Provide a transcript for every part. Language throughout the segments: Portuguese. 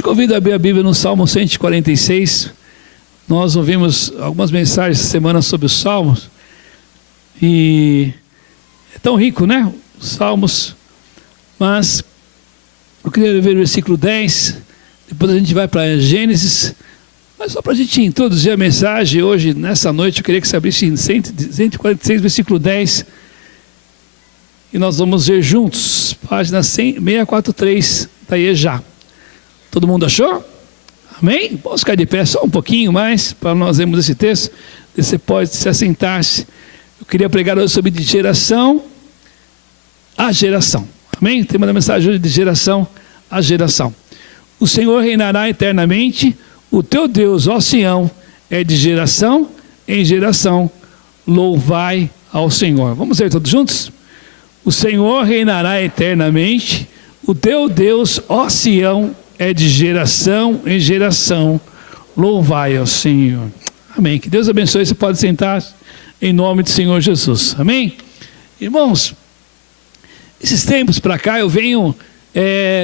Te convido a abrir a Bíblia no Salmo 146. Nós ouvimos algumas mensagens essa semana sobre os Salmos. E é tão rico, né? Os Salmos. Mas eu queria ver o versículo 10. Depois a gente vai para Gênesis. Mas só para a gente introduzir a mensagem hoje, nessa noite, eu queria que você abrisse em 146, versículo 10. E nós vamos ver juntos, página 643 da IEJA. Todo mundo achou? Amém? Posso ficar de pé só um pouquinho mais, para nós vermos esse texto. Você pode se assentar-se. Eu queria pregar hoje sobre de geração a geração. Amém? O tema da mensagem hoje de geração a geração. O Senhor reinará eternamente, o teu Deus, ó Sião, é de geração em geração. Louvai ao Senhor. Vamos ver todos juntos? O Senhor reinará eternamente, o teu Deus, ó Sião, é de geração em geração. Louvai ao Senhor. Amém. Que Deus abençoe. Você pode sentar em nome do Senhor Jesus. Amém? Irmãos, esses tempos para cá eu venho,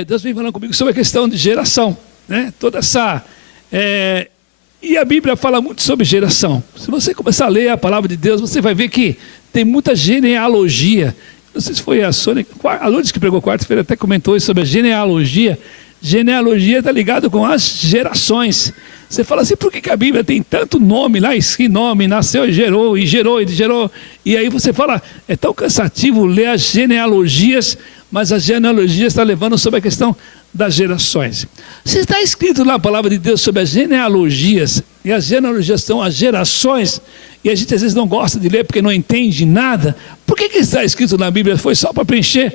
Deus vem falando comigo sobre a questão de geração, né? Toda essa... e a Bíblia fala muito sobre geração. Se você começar a ler a palavra de Deus, você vai ver que tem muita genealogia. Não sei se foi a Sônia, a Lourdes que pregou quarta-feira até comentou sobre a genealogia. Genealogia está ligado com as gerações. Você fala assim, por que a Bíblia tem tanto nome lá, esse nome, nasceu e gerou, e gerou, e gerou. E aí você fala, é tão cansativo ler as genealogias, mas a genealogia está levando sobre a questão das gerações. Se está escrito lá a palavra de Deus sobre as genealogias, e as genealogias são as gerações, e a gente às vezes não gosta de ler porque não entende nada, por que está escrito na Bíblia? Foi só para preencher?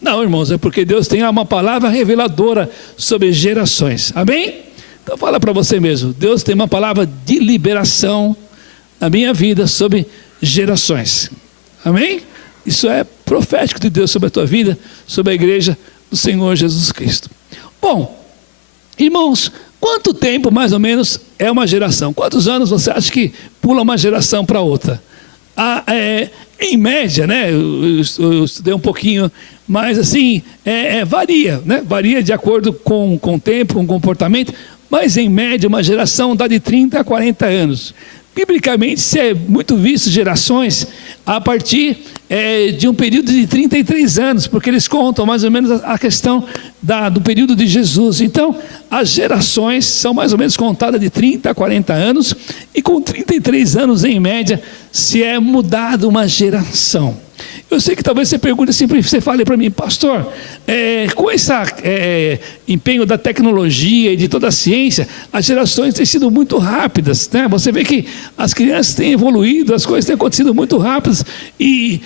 Não, irmãos, é porque Deus tem uma palavra reveladora sobre gerações. Amém? Então fala para você mesmo, Deus tem uma palavra de liberação na minha vida sobre gerações. Amém? Isso é profético de Deus sobre a tua vida, sobre a igreja do Senhor Jesus Cristo. Bom, irmãos, quanto tempo mais ou menos é uma geração? Quantos anos você acha que pula uma geração para outra? Em média, né? Eu estudei um pouquinho, mas assim, varia, né? Varia de acordo com o tempo, com o comportamento, mas em média uma geração dá de 30 a 40 anos. Biblicamente, se é muito visto gerações a partir de um período de 33 anos, porque eles contam mais ou menos a questão do período de Jesus. Então, as gerações são mais ou menos contadas de 30 a 40 anos, e com 33 anos em média, se é mudada uma geração. Eu sei que talvez você pergunte assim, você fale para mim, pastor, com esse empenho da tecnologia e de toda a ciência, as gerações têm sido muito rápidas, né? Você vê que as crianças têm evoluído, as coisas têm acontecido muito rápidas, e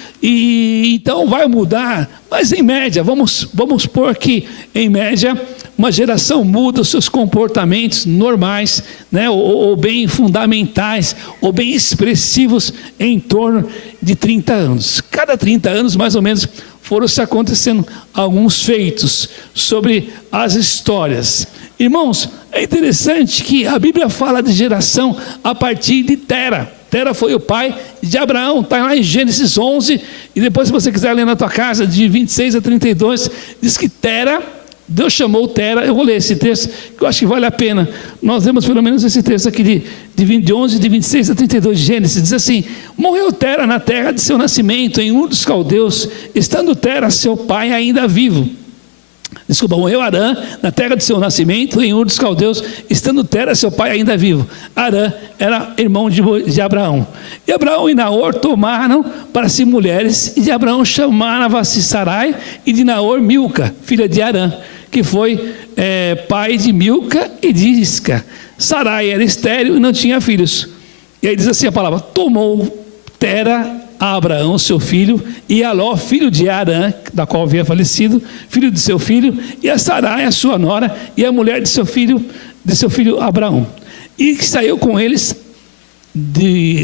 então vai mudar, mas em média, vamos supor que em média, uma geração muda os seus comportamentos normais, né? ou bem fundamentais, ou bem expressivos em torno de 30 anos. Cada 30 anos, mais ou menos, foram se acontecendo alguns feitos sobre as histórias. Irmãos, é interessante que a Bíblia fala de geração a partir de Tera. Tera foi o pai de Abraão, está lá em Gênesis 11, e depois se você quiser ler na tua casa, de 26 a 32, diz que Tera, Deus chamou Tera. Eu vou ler esse texto, que eu acho que vale a pena. Nós lemos pelo menos esse texto aqui de 11, de 26 a 32 de Gênesis. Diz assim: morreu Tera na terra de seu nascimento, em Ur dos Caldeus, estando Tera, seu pai, ainda vivo. Morreu Arã na terra de seu nascimento, em Ur dos Caldeus, estando Tera, seu pai, ainda vivo. Arã era irmão de Abraão. E Abraão e Naor tomaram para si mulheres, e de Abraão chamava-se Sarai, e de Naor Milca, filha de Arã, que foi pai de Milca e de Isca. Sarai era estéril e não tinha filhos. E aí diz assim a palavra: tomou Tera a Abraão, seu filho, e a Ló, filho de Arã, da qual havia falecido, filho de seu filho, e a Sarai, a sua nora, e a mulher de seu filho Abraão. E saiu com eles,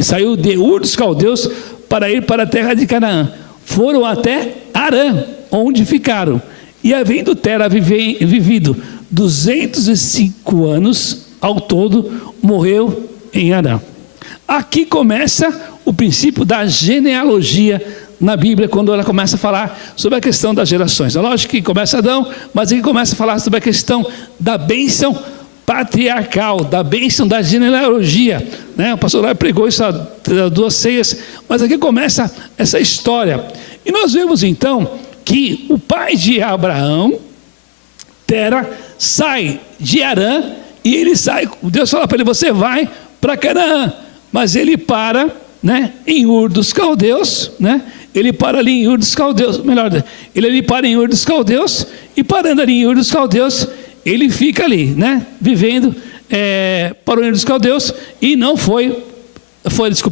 saiu de Ur dos Caldeus para ir para a terra de Canaã. Foram até Arã, onde ficaram. E havendo Tera vivido 205 anos ao todo, morreu em Arã. Aqui começa o princípio da genealogia na Bíblia quando ela começa a falar sobre a questão das gerações. É lógico que começa Adão, mas aqui começa a falar sobre a questão da bênção patriarcal, da bênção da genealogia, né? O pastor lá pregou isso há 2 ceias, mas aqui começa essa história. E nós vemos então que o pai de Abraão, Tera, sai de Harã, e ele sai, Deus fala para ele, você vai para Canaã, mas ele para, né, em Ur dos Caldeus, né? Ele para ali em Ur dos Caldeus, melhor, ele para em Ur dos Caldeus, e parando ali em Ur dos Caldeus, ele fica ali, né, vivendo para o Ur dos Caldeus, e não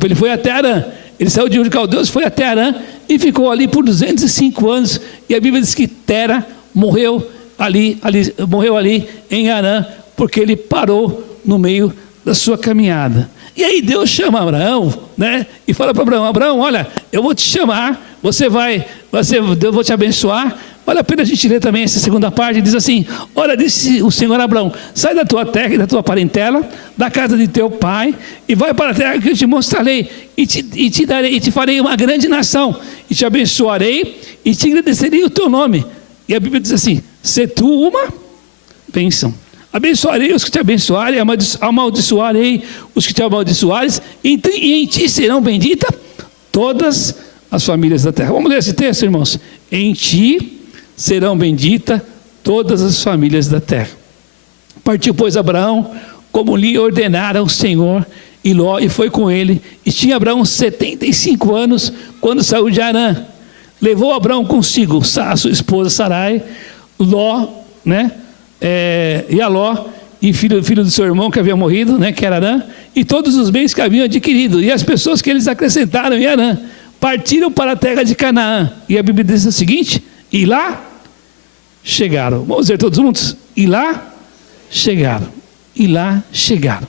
ele foi até Harã. Ele saiu de Ur dos Caldeus, foi até Harã, e ficou ali por 205 anos, e a Bíblia diz que Tera morreu ali em Harã, porque ele parou no meio da sua caminhada. E aí Deus chama Abraão, né? E fala para Abraão, Abraão, olha, eu vou te chamar, eu vou te abençoar. Vale a pena a gente ler também essa segunda parte, diz assim, olha, disse o Senhor a Abraão, sai da tua terra e da tua parentela, da casa de teu pai, e vai para a terra que eu te mostrarei, e te farei uma grande nação, e te abençoarei, e te agradecerei o teu nome. E a Bíblia diz assim, se tu uma bênção. Abençoarei os que te abençoarem, amaldiçoarei os que te amaldiçoarem, e em ti serão benditas todas as famílias da terra. Vamos ler esse texto, irmãos. Em ti serão benditas todas as famílias da terra. Partiu, pois, Abraão, como lhe ordenara o Senhor, e Ló, e foi com ele. E tinha Abraão 75 anos, quando saiu de Harã. Levou Abraão consigo a sua esposa Sarai, Ló, né? E a Ló, e filho do seu irmão que havia morrido, né, que era Harã, e todos os bens que haviam adquirido, e as pessoas que eles acrescentaram em Harã, partiram para a terra de Canaã. E a Bíblia diz o seguinte, e lá chegaram. Vamos dizer todos juntos? E lá chegaram. E lá chegaram.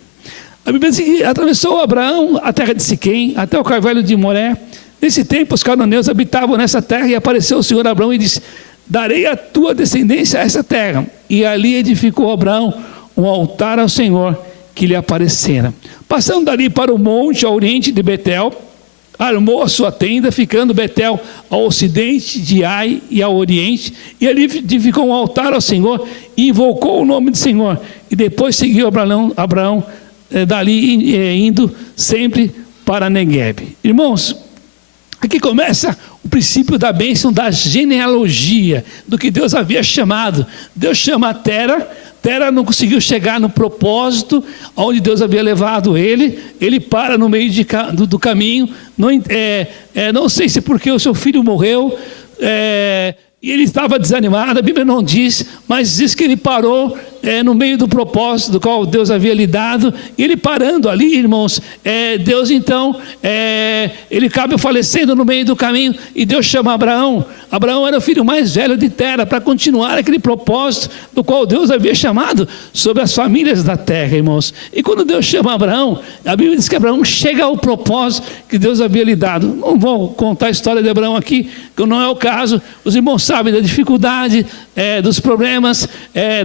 A Bíblia diz que atravessou Abraão a terra de Siquém, até o carvalho de Moré. Nesse tempo os cananeus habitavam nessa terra, e apareceu o Senhor a Abraão e disse, darei a tua descendência a essa terra. E ali edificou Abraão um altar ao Senhor que lhe aparecera. Passando dali para o monte ao oriente de Betel, armou a sua tenda, ficando Betel ao ocidente de Ai e ao oriente, e ali edificou um altar ao Senhor e invocou o nome do Senhor. E depois seguiu Abraão dali indo sempre para Neguebe. Irmãos, aqui começa o princípio da bênção da genealogia, do que Deus havia chamado. Deus chama Tera. Tera não conseguiu chegar no propósito onde Deus havia levado ele. Ele para no meio do caminho. Não sei se porque o seu filho morreu, e ele estava desanimado, a Bíblia não diz, mas diz que ele parou no meio do propósito do qual Deus havia lhe dado. E ele parando ali, irmãos, Deus então, ele acaba falecendo no meio do caminho, e Deus chama Abraão. Abraão era o filho mais velho de Tera, para continuar aquele propósito do qual Deus havia chamado sobre as famílias da terra, irmãos. E quando Deus chama Abraão, a Bíblia diz que Abraão chega ao propósito que Deus havia lhe dado. Não vou contar a história de Abraão aqui, que não é o caso. Os irmãos sabem da dificuldade, dos problemas,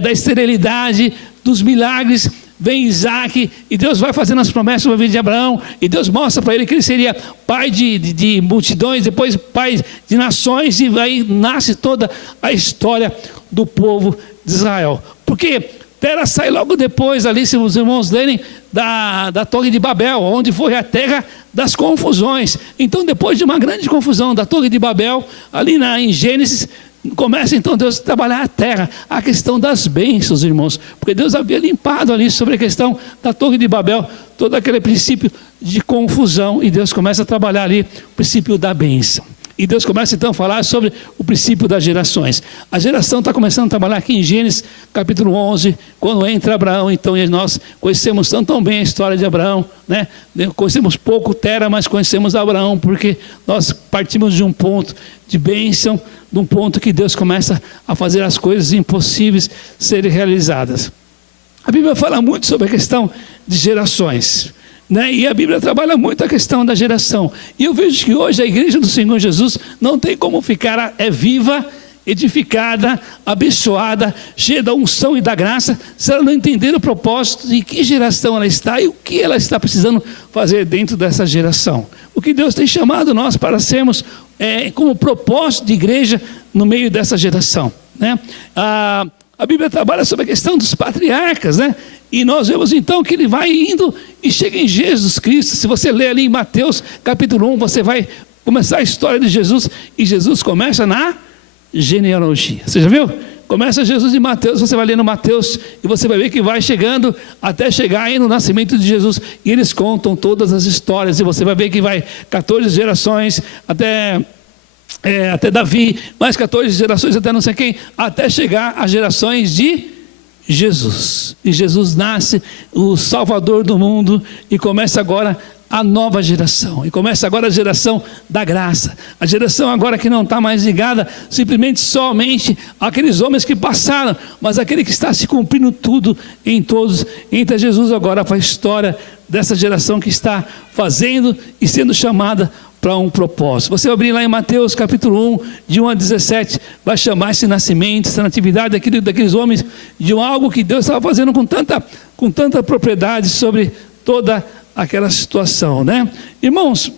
da esterilidade, dos milagres. Vem Isaac, e Deus vai fazendo as promessas sobre a vida de Abraão, e Deus mostra para ele que ele seria pai de multidões, depois pai de nações, e aí nasce toda a história do povo de Israel. Porque Tera sai logo depois ali, se os irmãos lerem, da Torre de Babel, onde foi a terra das confusões. Então, depois de uma grande confusão da Torre de Babel, ali em Gênesis, começa então Deus a trabalhar a terra, a questão das bênçãos, irmãos, porque Deus havia limpado ali sobre a questão da Torre de Babel, todo aquele princípio de confusão, e Deus começa a trabalhar ali o princípio da bênção. E Deus começa então a falar sobre o princípio das gerações. A geração está começando a trabalhar aqui em Gênesis capítulo 11, quando entra Abraão. Então nós conhecemos tão bem a história de Abraão, né? Conhecemos pouco Tera, mas conhecemos Abraão, porque nós partimos de um ponto de bênção, de um ponto que Deus começa a fazer as coisas impossíveis serem realizadas. A Bíblia fala muito sobre a questão de gerações, né? E a Bíblia trabalha muito a questão da geração. E eu vejo que hoje a igreja do Senhor Jesus não tem como ficar viva edificada, abençoada, cheia da unção e da graça, se ela não entender o propósito de que geração ela está e o que ela está precisando fazer dentro dessa geração. O que Deus tem chamado nós para sermos como propósito de igreja no meio dessa geração, né? A Bíblia trabalha sobre a questão dos patriarcas, né? E nós vemos então que ele vai indo e chega em Jesus Cristo. Se você ler ali em Mateus capítulo 1, você vai começar a história de Jesus, e Jesus começa na genealogia. Você já viu? Começa Jesus em Mateus, você vai ler no Mateus e você vai ver que vai chegando até chegar aí no nascimento de Jesus, e eles contam todas as histórias, e você vai ver que vai 14 gerações até Davi, mais 14 gerações até não sei quem, até chegar às gerações de Jesus. E Jesus nasce, o Salvador do mundo, e começa agora a nova geração, e começa agora a geração da graça, a geração agora que não está mais ligada simplesmente somente àqueles homens que passaram, mas aquele que está se cumprindo tudo em todos. Entra Jesus agora para a história dessa geração que está fazendo e sendo chamada para um propósito. Você vai abrir lá em Mateus capítulo 1, de 1 a 17, vai chamar esse nascimento, essa natividade daqueles homens, de algo que Deus estava fazendo com tanta propriedade sobre toda aquela situação, né? Irmãos,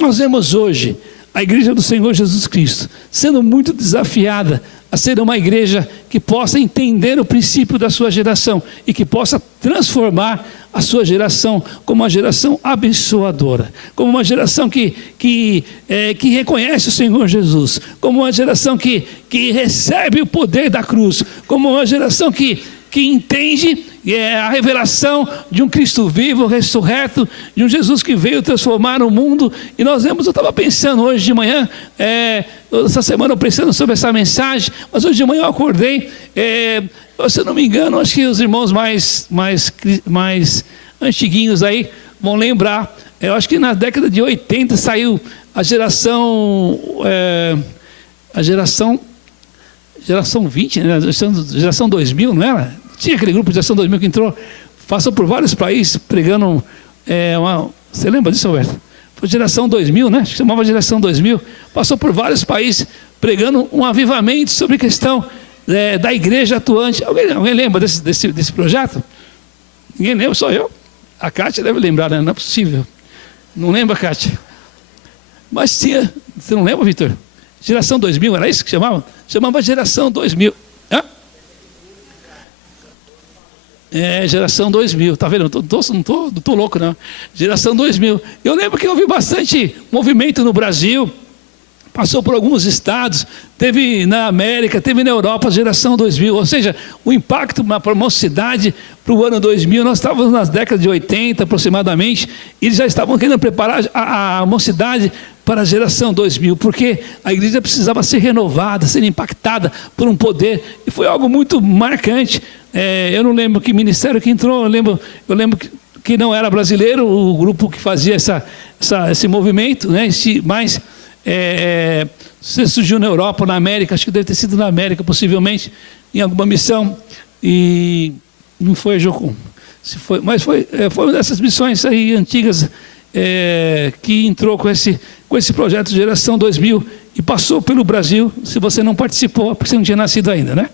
nós vemos hoje a igreja do Senhor Jesus Cristo sendo muito desafiada a ser uma igreja que possa entender o princípio da sua geração e que possa transformar a sua geração como uma geração abençoadora, como uma geração que reconhece o Senhor Jesus, como uma geração que recebe o poder da cruz, como uma geração que entende a revelação de um Cristo vivo, ressurreto, de um Jesus que veio transformar o mundo. E nós vemos, eu estava pensando hoje de manhã, essa semana eu pensando sobre essa mensagem, mas hoje de manhã eu acordei, se eu não me engano, acho que os irmãos mais antiguinhos aí vão lembrar, eu acho que na década de 80 saiu a geração 20, né? Geração 2000, não era? Tinha aquele grupo de geração 2000 que entrou, passou por vários países pregando, você lembra disso, Roberto? Foi geração 2000, né? Chamava geração 2000, passou por vários países pregando um avivamento sobre a questão da igreja atuante. Alguém lembra desse projeto? Ninguém lembra, só eu. A Kátia deve lembrar, né? Não é possível. Não lembra, Kátia? Mas tinha, você não lembra, Vitor? Geração 2000, era isso que chamava? Chamava geração 2000. Hã? Geração 2000, tá vendo? Não tô louco, não. Geração 2000. Eu lembro que houve bastante movimento no Brasil, passou por alguns estados, teve na América, teve na Europa, geração 2000, ou seja, o impacto para a mocidade para o ano 2000, nós estávamos nas décadas de 80 aproximadamente, e eles já estavam querendo preparar a mocidade para a geração 2000, porque a igreja precisava ser renovada, ser impactada por um poder, e foi algo muito marcante. Eu não lembro que ministério que entrou, eu lembro que não era brasileiro, o grupo que fazia esse movimento, né? Mas você surgiu na Europa, na América, acho que deve ter sido na América, possivelmente, em alguma missão, e não foi a Jocum, mas foi uma dessas missões aí antigas, que entrou com esse projeto de Geração 2000 e passou pelo Brasil. Se você não participou, porque você não tinha nascido ainda, né?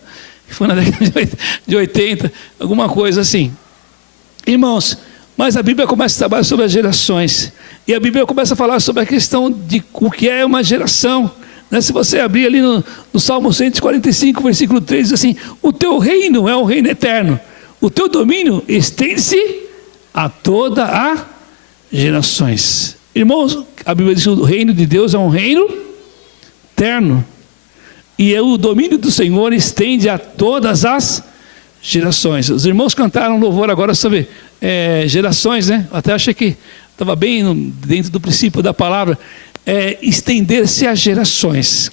Foi na década de 80, alguma coisa assim. Irmãos, mas a Bíblia começa a trabalhar sobre as gerações, e a Bíblia começa a falar sobre a questão de o que é uma geração, né? Se você abrir ali no Salmo 145, versículo 3, diz assim: o teu reino é um reino eterno, o teu domínio estende-se a toda a gerações. Irmãos, a Bíblia diz que o reino de Deus é um reino eterno, e o domínio do Senhor estende a todas as gerações. Os irmãos cantaram louvor agora sobre gerações, né? Até achei que estava bem dentro do princípio da palavra, estender-se às gerações.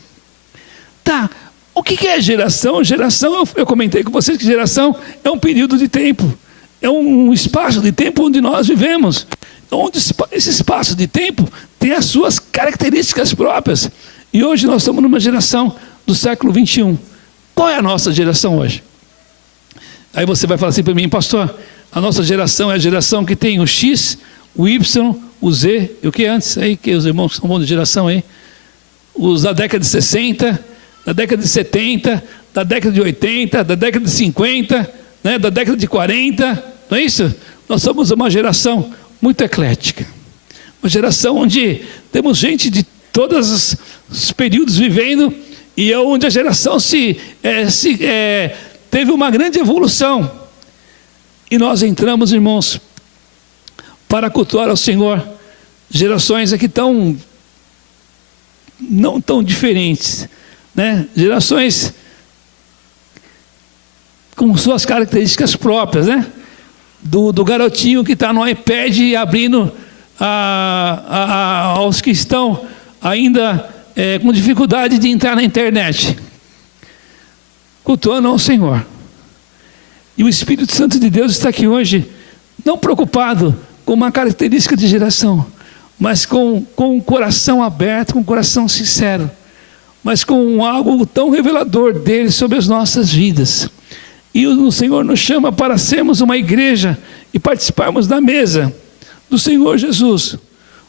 Tá, o que é geração? Geração, eu comentei com vocês que geração é um período de tempo, é um espaço de tempo onde nós vivemos, onde esse espaço de tempo tem as suas características próprias. E hoje nós estamos numa geração do século 21. Qual é a nossa geração hoje? Aí você vai falar assim para mim: pastor, a nossa geração é a geração que tem o X, o Y, o Z, e o que antes? Aí, que os irmãos que são bons de geração aí, os da década de 60, da década de 70, da década de 80, da década de 50, né, da década de 40, não é isso? Nós somos uma geração muito eclética, uma geração onde temos gente de todos os períodos vivendo, e é onde a geração teve uma grande evolução, e nós entramos, irmãos, para cultuar ao Senhor, gerações aqui não tão diferentes, né? Gerações com suas características próprias, né? Do garotinho que está no iPad abrindo aos que estão ainda com dificuldade de entrar na internet, cultuando ao Senhor. E o Espírito Santo de Deus está aqui hoje, não preocupado com uma característica de geração, mas com um coração aberto, com um coração sincero, mas com algo tão revelador dele sobre as nossas vidas. E o Senhor nos chama para sermos uma igreja e participarmos da mesa do Senhor Jesus,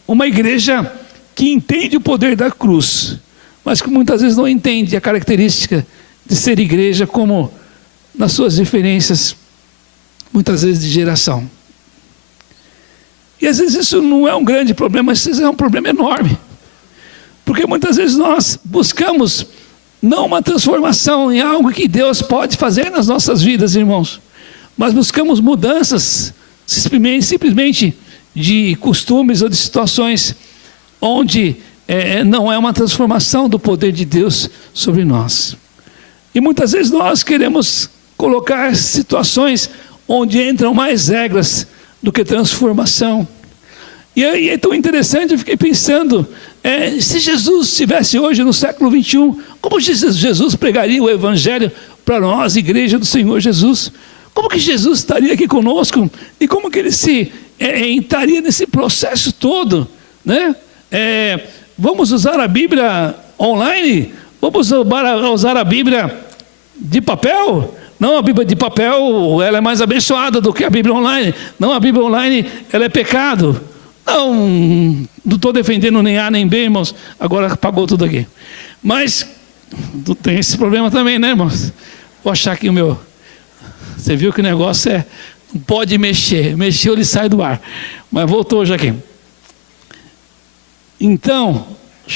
uma igreja que entende o poder da cruz, mas que muitas vezes não entende a característica de ser igreja, como nas suas diferenças, muitas vezes de geração. E às vezes isso não é um grande problema, mas às vezes é um problema enorme, porque muitas vezes nós buscamos não uma transformação em algo que Deus pode fazer nas nossas vidas, irmãos, mas buscamos mudanças simplesmente de costumes ou de situações onde não é uma transformação do poder de Deus sobre nós. E muitas vezes nós queremos colocar situações onde entram mais regras do que transformação. E é tão interessante, eu fiquei pensando, se Jesus estivesse hoje no século 21, como Jesus pregaria o Evangelho para nós, igreja do Senhor Jesus? Como que Jesus estaria aqui conosco? E como que ele entraria nesse processo todo, né? Vamos usar a Bíblia online? Vamos usar a Bíblia de papel? Não, a Bíblia de papel ela é mais abençoada do que a Bíblia online. Não, a Bíblia online ela é pecado. Não estou defendendo nem A nem B, irmãos. Agora apagou tudo aqui. Mas tem esse problema também, né, irmãos? Vou achar aqui o meu. Você viu que o negócio não pode mexer. Mexeu, ele sai do ar. Mas voltou já aqui. Então,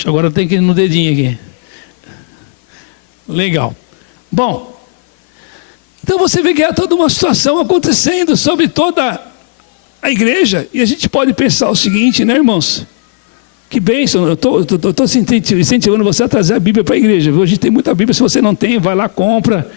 agora tem que ir no dedinho aqui. Legal. Bom, então você vê que há toda uma situação acontecendo sobre toda a igreja. E a gente pode pensar o seguinte, né, irmãos? Que bênção, eu estou incentivando você a trazer a Bíblia para a igreja. Hoje tem muita Bíblia, se você não tem, vai lá, compra.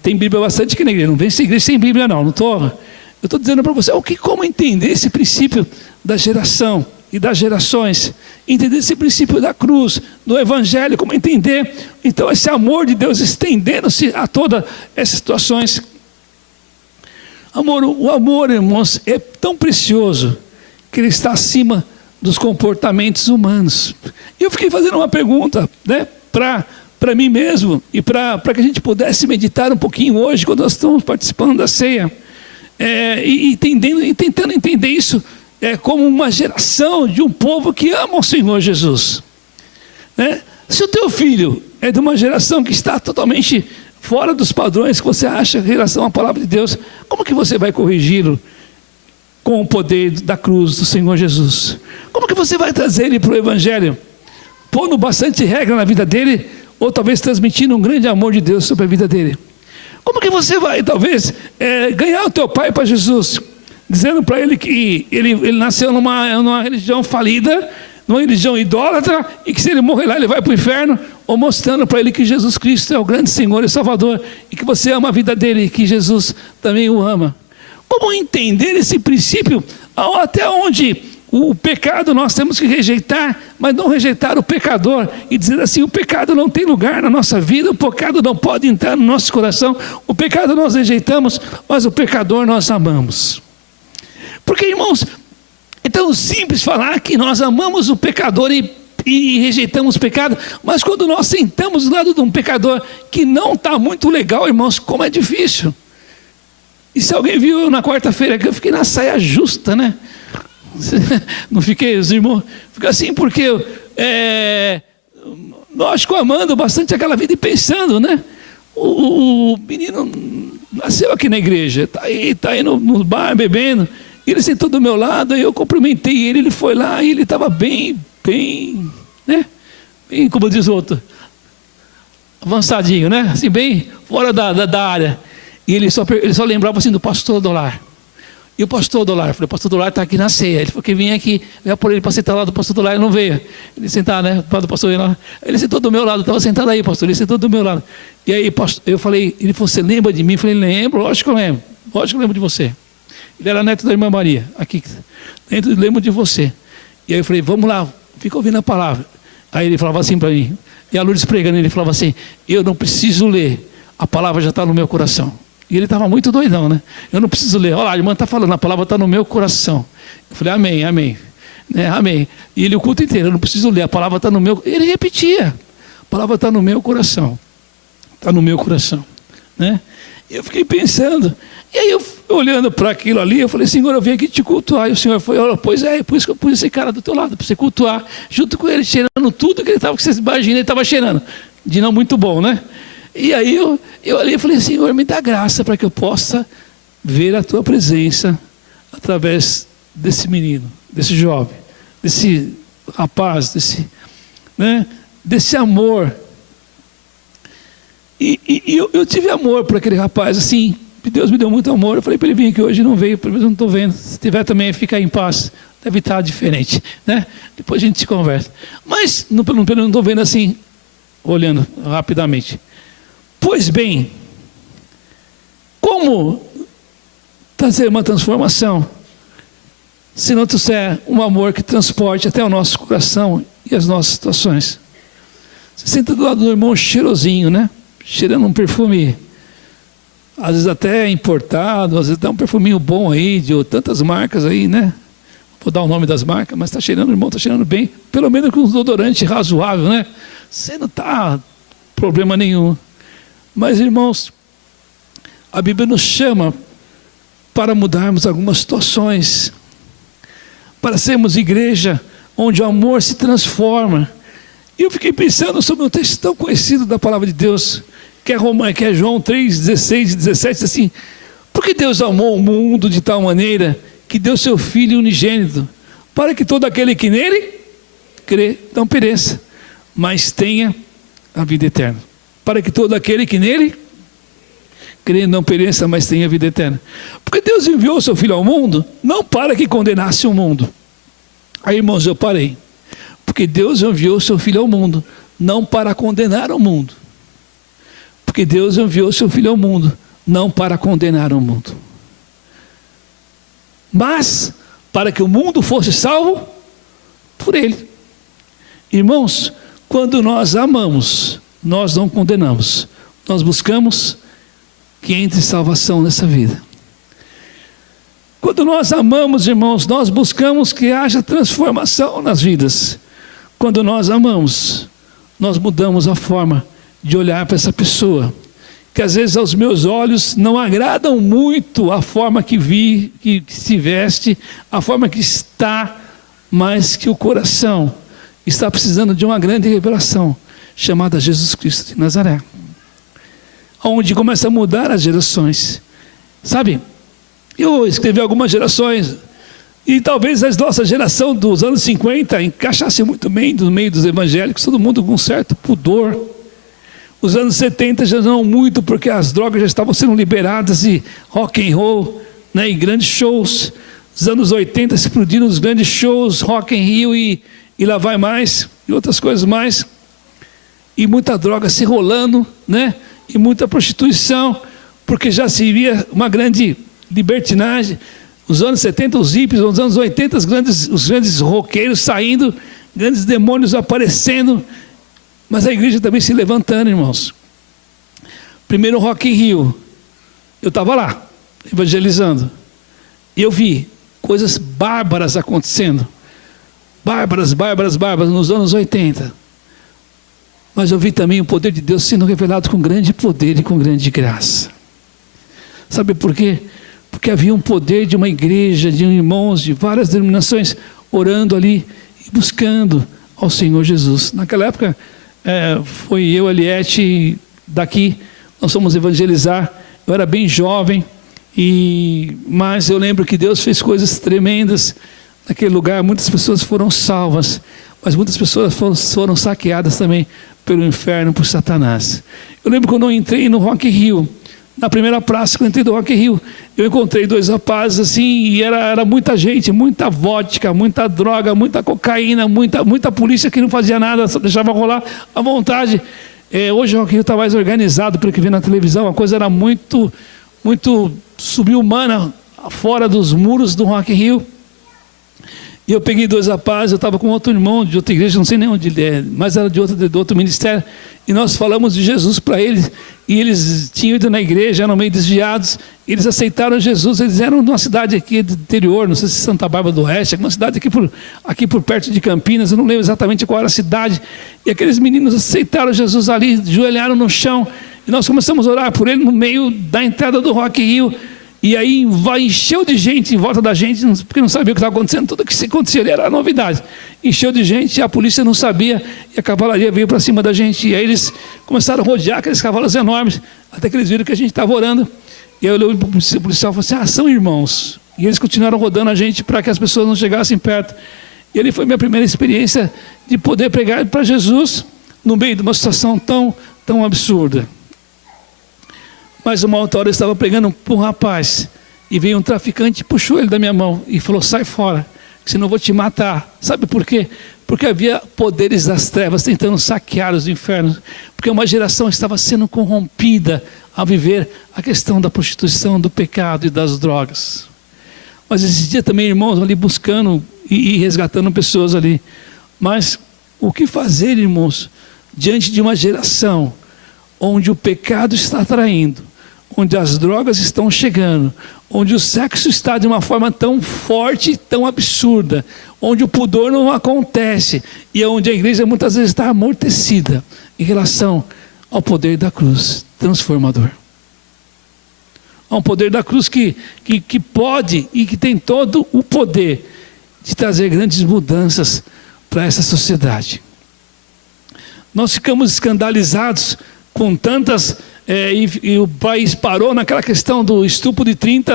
Tem Bíblia bastante aqui na igreja. Não vem sem igreja sem Bíblia, não. Eu estou dizendo para você como entender esse princípio da geração e das gerações, entender esse princípio da cruz, do Evangelho, como entender, então, esse amor de Deus estendendo-se a todas essas situações. O amor, irmãos, é tão precioso, que ele está acima dos comportamentos humanos. E eu fiquei fazendo uma pergunta, né, para mim mesmo, e para que a gente pudesse meditar um pouquinho hoje, quando nós estamos participando da ceia, e tentando entender isso, como uma geração de um povo que ama o Senhor Jesus, né? Se o teu filho é de uma geração que está totalmente fora dos padrões que você acha em relação à palavra de Deus, como que você vai corrigi-lo com o poder da cruz do Senhor Jesus? Como que você vai trazer ele para o Evangelho, pondo bastante regra na vida dele, ou talvez transmitindo um grande amor de Deus sobre a vida dele? Como que você vai, talvez, ganhar o teu pai para Jesus, dizendo para ele que ele nasceu numa religião falida, numa religião idólatra, e que se ele morrer lá ele vai para o inferno, ou mostrando para ele que Jesus Cristo é o grande Senhor e Salvador, e que você ama a vida dele, e que Jesus também o ama? Como entender esse princípio, até onde o pecado nós temos que rejeitar, mas não rejeitar o pecador, e dizer assim, o pecado não tem lugar na nossa vida, o pecado não pode entrar no nosso coração, o pecado nós rejeitamos, mas o pecador nós amamos. Porque, irmãos, é tão simples falar que nós amamos o pecador e rejeitamos o pecado, mas quando nós sentamos do lado de um pecador que não está muito legal, irmãos, como é difícil. E se alguém viu na quarta-feira que eu fiquei na saia justa, né? Não fiquei, os irmãos, fica assim porque lógico, amando bastante aquela vida e pensando, né? O menino nasceu aqui na igreja, está aí no bar bebendo, ele sentou do meu lado, aí eu cumprimentei ele foi lá e ele estava bem, né? Bem, como diz o outro, avançadinho, né? Assim, bem fora da área. E ele só lembrava assim do pastor Dolar. E o pastor Dolar, eu falei, o pastor Dolar está aqui na ceia. Ele falou que vinha aqui, eu ia por ele para sentar lá do pastor Dolar, ele não veio. Ele sentar, né? Do pastor lá. Ele sentou do meu lado, estava sentado aí, pastor, ele sentou do meu lado. E aí, pastor, eu falei, ele falou, você lembra de mim? Eu falei, lembro, lógico que eu lembro. Lógico que eu lembro de você. Ele era neto da irmã Maria, aqui. Lembro de você. E aí eu falei, vamos lá, fica ouvindo a palavra. Aí ele falava assim para mim, e a Lourdes pregando, ele falava assim, eu não preciso ler, a palavra já está no meu coração. E ele estava muito doidão, né? Eu não preciso ler. Olha lá, a irmã está falando, a palavra está no meu coração. Eu falei, amém. Né? Amém. E ele o culto inteiro, eu não preciso ler, a palavra está no meu... Ele repetia, a palavra está no meu coração. Está no meu coração. Né? E eu fiquei pensando. E aí eu olhando para aquilo ali, eu falei, Senhor, eu vim aqui te cultuar. E o Senhor falou, pois é, por isso que eu pus esse cara do teu lado, para você cultuar, junto com ele, cheirando tudo que ele estava, que você imagina, ele estava cheirando. De não muito bom, né? E aí eu ali falei, Senhor, me dá graça para que eu possa ver a tua presença através desse menino, desse jovem, desse rapaz, desse amor. E eu tive amor por aquele rapaz, assim, Deus me deu muito amor. Eu falei para ele vir aqui hoje, não veio, pelo menos eu não estou vendo. Se tiver também, fica em paz. Deve estar diferente, né? Depois a gente se conversa. Mas não estou vendo assim, olhando rapidamente. Pois bem, como trazer uma transformação se não trouxer um amor que transporte até o nosso coração e as nossas situações? Você senta do lado do irmão cheirosinho, né? Cheirando um perfume, às vezes até importado, às vezes até um perfuminho bom aí, de tantas marcas aí, né? Vou dar o nome das marcas, mas está cheirando, o irmão está cheirando bem, pelo menos com um desodorante razoável, né? Você não está problema nenhum. Mas, irmãos, a Bíblia nos chama para mudarmos algumas situações, para sermos igreja onde o amor se transforma. E eu fiquei pensando sobre um texto tão conhecido da palavra de Deus, que é João 3, 16 e 17, diz assim, porque Deus amou o mundo de tal maneira que deu seu Filho unigênito, para que todo aquele que nele crê não pereça, mas tenha a vida eterna. Para que todo aquele que nele crê não pereça, mas tenha a vida eterna. Porque Deus enviou o seu Filho ao mundo, não para que condenasse o mundo. Aí, irmãos, eu parei. Porque Deus enviou o seu Filho ao mundo, não para condenar o mundo. Porque Deus enviou o seu Filho ao mundo, não para condenar o mundo, mas para que o mundo fosse salvo por ele. Irmãos, quando nós amamos, nós não condenamos, nós buscamos que entre salvação nessa vida. Quando nós amamos, irmãos, nós buscamos que haja transformação nas vidas. Quando nós amamos, nós mudamos a forma de olhar para essa pessoa, que às vezes aos meus olhos não agradam muito a forma que se veste, a forma que está, mas que o coração está precisando de uma grande revelação, chamada Jesus Cristo de Nazaré, onde começa a mudar as gerações. Sabe, eu escrevi algumas gerações, e talvez a nossa geração dos anos 50 encaixasse muito bem no meio dos evangélicos, todo mundo com um certo pudor. Os anos 70 já não muito, porque as drogas já estavam sendo liberadas, e rock and roll, né, e grandes shows. Os anos 80 explodiram os grandes shows, Rock in Rio e lá vai mais, e outras coisas mais. E muita droga se rolando, né, e muita prostituição, porque já se via uma grande libertinagem. Os anos 70, os hippies, os anos 80, os grandes roqueiros saindo, grandes demônios aparecendo, mas a igreja também se levantando, irmãos. Primeiro Rock in Rio, eu estava lá, evangelizando, e eu vi coisas bárbaras acontecendo, bárbaras, nos anos 80, mas eu vi também o poder de Deus sendo revelado com grande poder e com grande graça. Sabe por quê? Porque havia um poder de uma igreja, de irmãos de várias denominações, orando ali e buscando ao Senhor Jesus. Naquela época, foi eu, Eliette, daqui, nós fomos evangelizar. Eu era bem jovem, mas eu lembro que Deus fez coisas tremendas naquele lugar. Muitas pessoas foram salvas, mas muitas pessoas foram saqueadas também pelo inferno, por Satanás. Eu lembro quando eu entrei no Rock in Rio, na primeira praça que eu entrei do Rock in Rio, eu encontrei 2 rapazes assim, e era muita gente, muita vodka, muita droga, muita cocaína, muita polícia que não fazia nada, só deixava rolar à vontade. Hoje o Rock in Rio está mais organizado, pelo que vi na televisão, a coisa era muito subhumana, fora dos muros do Rock in Rio. E eu peguei 2 rapazes, eu estava com outro irmão de outra igreja, não sei nem onde ele é, mas era de outro ministério, e nós falamos de Jesus para eles, e eles tinham ido na igreja, eram meio desviados, eles aceitaram Jesus. Eles eram de uma cidade aqui do interior, não sei se Santa Bárbara do Oeste, uma cidade aqui por perto de Campinas, eu não lembro exatamente qual era a cidade, e aqueles meninos aceitaram Jesus ali, ajoelharam no chão, e nós começamos a orar por ele no meio da entrada do Rock in Rio. E aí encheu de gente em volta da gente, porque não sabia o que estava acontecendo. Tudo que acontecia ali era novidade. Encheu de gente, e a polícia não sabia, e a cavalaria veio para cima da gente. E aí eles começaram a rodear aqueles cavalos enormes, até que eles viram que a gente estava orando. E aí eu olhei para o policial e falei assim: são irmãos. E eles continuaram rodando a gente para que as pessoas não chegassem perto. E ali foi minha primeira experiência de poder pregar para Jesus no meio de uma situação tão absurda. Mas uma outra hora eu estava pregando para um rapaz, e veio um traficante e puxou ele da minha mão e falou: sai fora, senão eu vou te matar. Sabe por quê? Porque havia poderes das trevas tentando saquear os infernos, porque uma geração estava sendo corrompida a viver a questão da prostituição, do pecado e das drogas. Mas esse dia também, irmãos, ali buscando e resgatando pessoas ali. Mas o que fazer, irmãos, diante de uma geração onde o pecado está atraindo, onde as drogas estão chegando, onde o sexo está de uma forma tão forte, tão absurda, onde o pudor não acontece, e onde a igreja muitas vezes está amortecida em relação ao poder da cruz transformador. Há um poder da cruz que pode e que tem todo o poder de trazer grandes mudanças para essa sociedade. Nós ficamos escandalizados com tantas... e o país parou naquela questão do estupro de 30,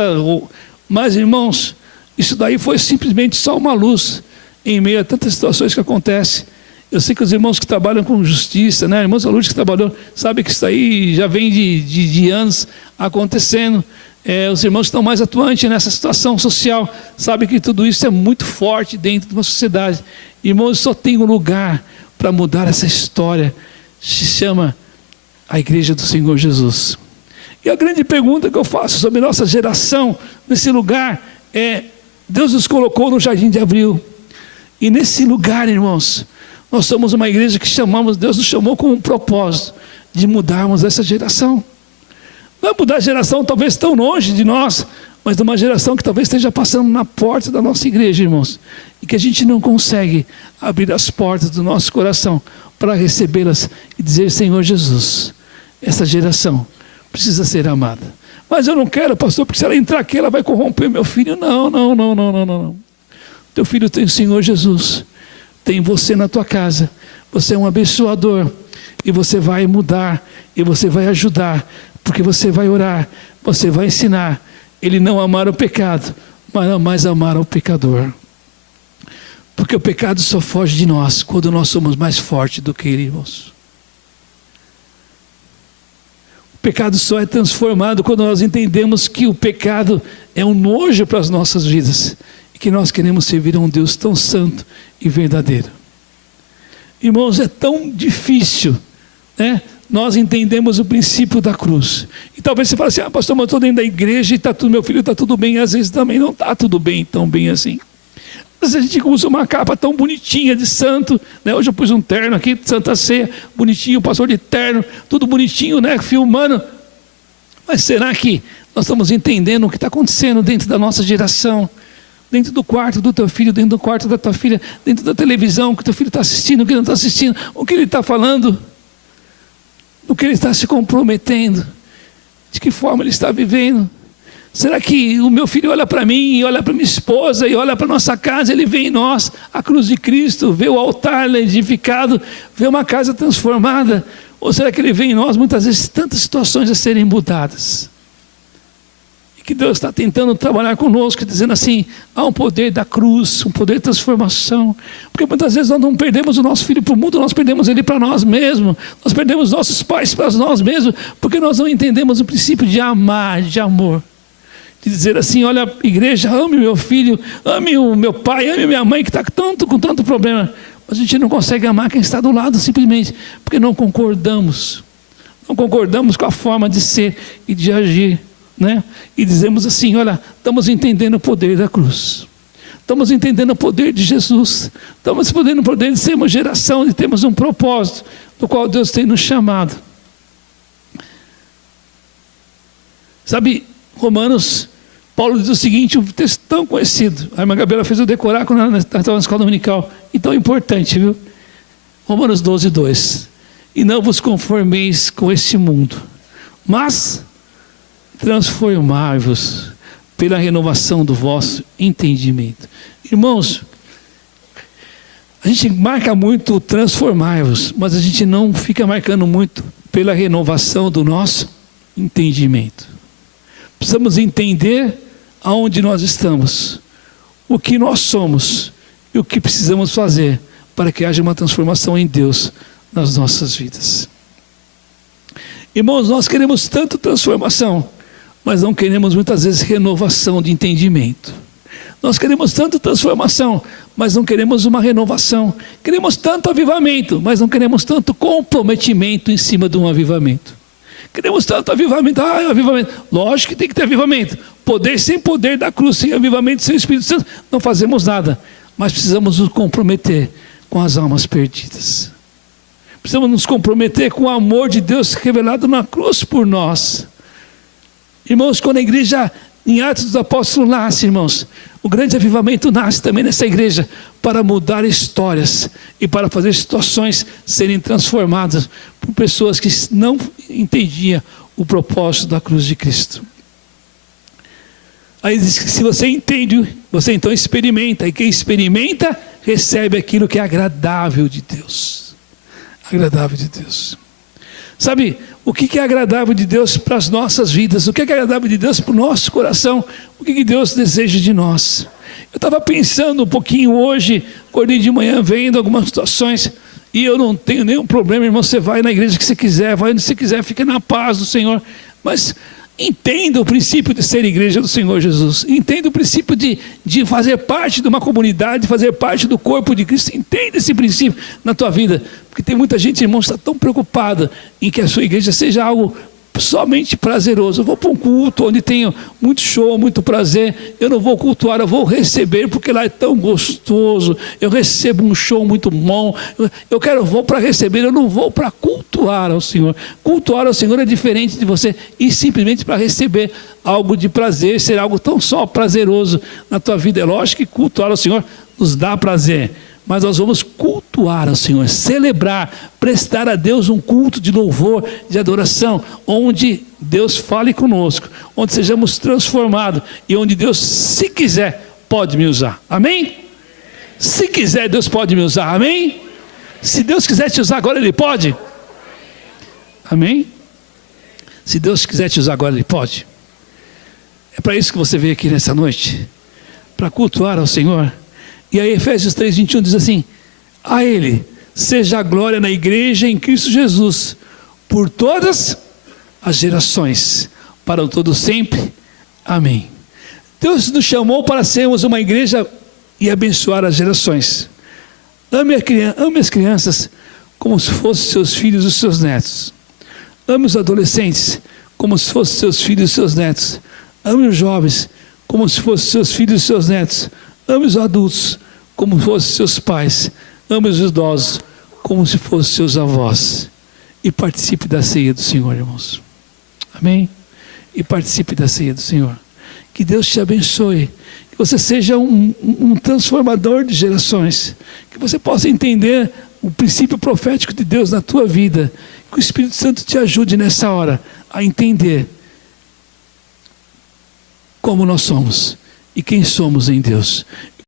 mas irmãos, isso daí foi simplesmente só uma luz em meio a tantas situações que acontecem. Eu sei que os irmãos que trabalham com justiça, né, irmãos Lourdes que trabalhou, sabe que isso daí já vem de anos acontecendo. Os irmãos que estão mais atuantes nessa situação social, sabem que tudo isso é muito forte dentro de uma sociedade. Irmãos, só tem um lugar para mudar essa história, se chama a igreja do Senhor Jesus. E a grande pergunta que eu faço sobre nossa geração nesse lugar é: Deus nos colocou no Jardim de Abril, e nesse lugar, irmãos, nós somos uma igreja que Deus nos chamou com um propósito de mudarmos essa geração. Não é mudar a geração talvez tão longe de nós, mas de uma geração que talvez esteja passando na porta da nossa igreja, irmãos, e que a gente não consegue abrir as portas do nosso coração para recebê-las e dizer: Senhor Jesus, essa geração precisa ser amada. Mas eu não quero, pastor, porque se ela entrar aqui, ela vai corromper meu filho. Não. Teu filho tem o Senhor Jesus, tem você na tua casa, você é um abençoador, e você vai mudar, e você vai ajudar, porque você vai orar, você vai ensinar ele não amar o pecado, mas amar o pecador. Porque o pecado só foge de nós quando nós somos mais fortes do que ele, irmãos. O pecado só é transformado quando nós entendemos que o pecado é um nojo para as nossas vidas, e que nós queremos servir a um Deus tão santo e verdadeiro. Irmãos, é tão difícil, né? Nós entendemos o princípio da cruz. E talvez você fale assim: pastor, mas eu estou dentro da igreja e meu filho está tudo bem. E às vezes também não está tudo bem, tão bem assim. Às vezes a gente usa uma capa tão bonitinha de santo, né? Hoje eu pus um terno aqui, de Santa Ceia, bonitinho, o pastor de terno, tudo bonitinho, né? Filmando. Mas será que nós estamos entendendo o que está acontecendo dentro da nossa geração? Dentro do quarto do teu filho, dentro do quarto da tua filha, dentro da televisão, o que teu filho está assistindo, o que ele não está assistindo, o que ele está falando, o que ele está se comprometendo, de que forma ele está vivendo. Será que o meu filho olha para mim, e olha para minha esposa, e olha para nossa casa, ele vê em nós a cruz de Cristo, vê o altar edificado, vê uma casa transformada? Ou será que ele vê em nós muitas vezes tantas situações a serem mudadas? E que Deus está tentando trabalhar conosco, dizendo assim, há um poder da cruz, um poder de transformação. Porque muitas vezes nós não perdemos o nosso filho para o mundo, nós perdemos ele para nós mesmos. Nós perdemos nossos pais para nós mesmos, porque nós não entendemos o princípio de amar, de amor. De dizer assim, olha, igreja, ame meu filho, ame o meu pai, ame minha mãe que está com tanto problema. Mas a gente não consegue amar quem está do lado simplesmente porque não concordamos. Não concordamos com a forma de ser e de agir, né? E dizemos assim, olha, estamos entendendo o poder da cruz. Estamos entendendo o poder de Jesus. Estamos entendendo o poder de sermos geração, de termos um propósito, do qual Deus tem nos chamado. Sabe, Romanos, Paulo diz o seguinte, um texto tão conhecido. A irmã Gabriela fez eu decorar quando ela estava na escola dominical. E tão importante, viu? Romanos 12, 2. E não vos conformeis com este mundo, mas transformai-vos pela renovação do vosso entendimento. Irmãos, a gente marca muito transformai-vos, mas a gente não fica marcando muito pela renovação do nosso entendimento. Precisamos entender aonde nós estamos, o que nós somos e o que precisamos fazer para que haja uma transformação em Deus nas nossas vidas. Irmãos, nós queremos tanto transformação, mas não queremos muitas vezes renovação de entendimento. Nós queremos tanto transformação, mas não queremos uma renovação. Queremos tanto avivamento, mas não queremos tanto comprometimento em cima de um avivamento. Queremos tanto avivamento, avivamento. Lógico que tem que ter avivamento. Poder sem poder da cruz, sem avivamento, sem Espírito Santo, não fazemos nada. Mas precisamos nos comprometer com as almas perdidas. Precisamos nos comprometer com o amor de Deus revelado na cruz por nós. Irmãos, quando a igreja em Atos dos Apóstolos nasce, irmãos, o grande avivamento nasce também nessa igreja para mudar histórias e para fazer situações serem transformadas por pessoas que não entendiam o propósito da cruz de Cristo. Aí diz que se você entende, você então experimenta, e quem experimenta recebe aquilo que é agradável de Deus. Agradável de Deus. Sabe, o que é agradável de Deus para as nossas vidas? O que é agradável de Deus para o nosso coração? O que Deus deseja de nós? Eu estava pensando um pouquinho hoje, acordei de manhã vendo algumas situações, e eu não tenho nenhum problema, irmão, você vai na igreja que você quiser, vai onde você quiser, fica na paz do Senhor, mas entenda o princípio de ser igreja do Senhor Jesus, entenda o princípio de fazer parte de uma comunidade, fazer parte do corpo de Cristo, entenda esse princípio na tua vida, porque tem muita gente, irmão, que está tão preocupada em que a sua igreja seja algo somente prazeroso. Eu vou para um culto onde tenho muito show, muito prazer, eu não vou cultuar, eu vou receber, porque lá é tão gostoso, eu recebo um show muito bom, eu vou para receber, eu não vou para cultuar ao Senhor. Cultuar ao Senhor é diferente de você ir simplesmente para receber algo de prazer, ser algo tão só prazeroso na tua vida. É lógico que cultuar ao Senhor nos dá prazer, mas nós vamos cultuar ao Senhor, celebrar, prestar a Deus um culto de louvor, de adoração, onde Deus fale conosco, onde sejamos transformados e onde Deus, se quiser, pode me usar. Amém? Se quiser, Deus pode me usar. Amém? Se Deus quiser te usar agora, Ele pode? Amém? Se Deus quiser te usar agora, Ele pode. É para isso que você veio aqui nessa noite, para cultuar ao Senhor. E aí Efésios 3:21 diz assim: a Ele seja a glória na igreja em Cristo Jesus, por todas as gerações, para o todo sempre. Amém. Deus nos chamou para sermos uma igreja e abençoar as gerações. Ame as crianças como se fossem seus filhos e seus netos. Ame os adolescentes como se fossem seus filhos e seus netos. Ame os jovens como se fossem seus filhos e seus netos. Ame os adultos como se fossem seus pais. Ame os idosos como se fossem seus avós. E participe da ceia do Senhor, irmãos. Amém? E participe da ceia do Senhor. Que Deus te abençoe. Que você seja um transformador de gerações. Que você possa entender o princípio profético de Deus na tua vida. Que o Espírito Santo te ajude nessa hora a entender como nós somos e quem somos em Deus.